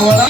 ahora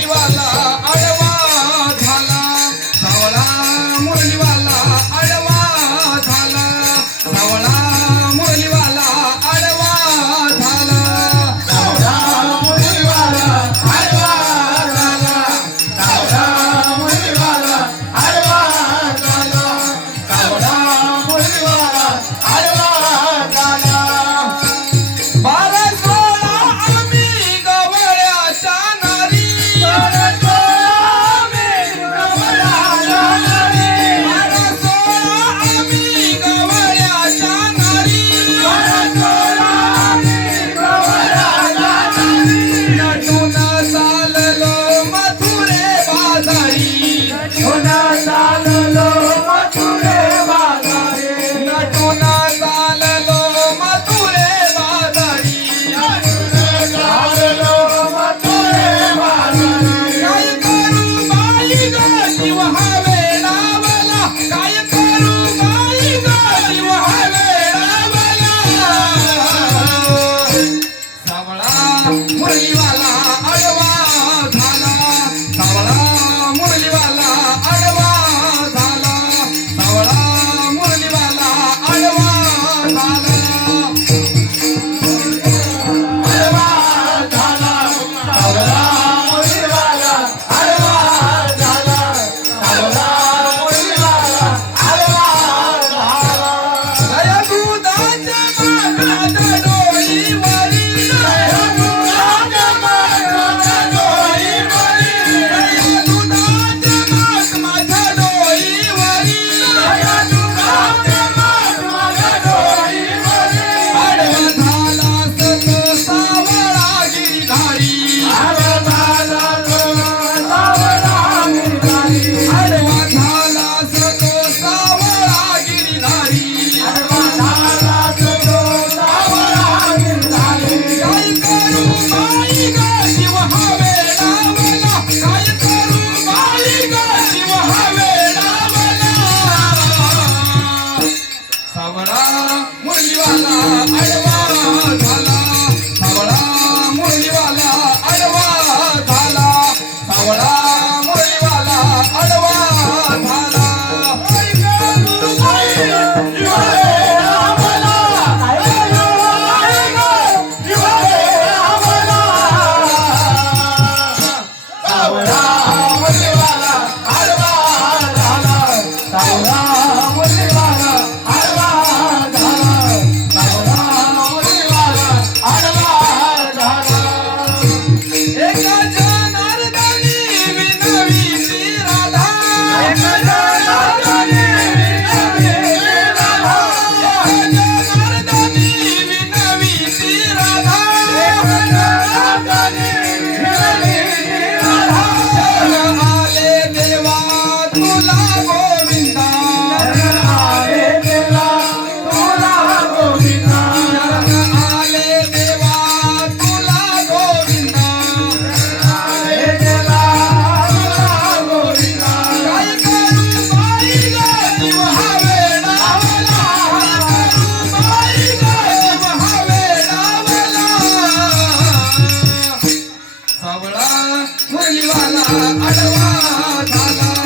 मुरलीवाला अडवा झाला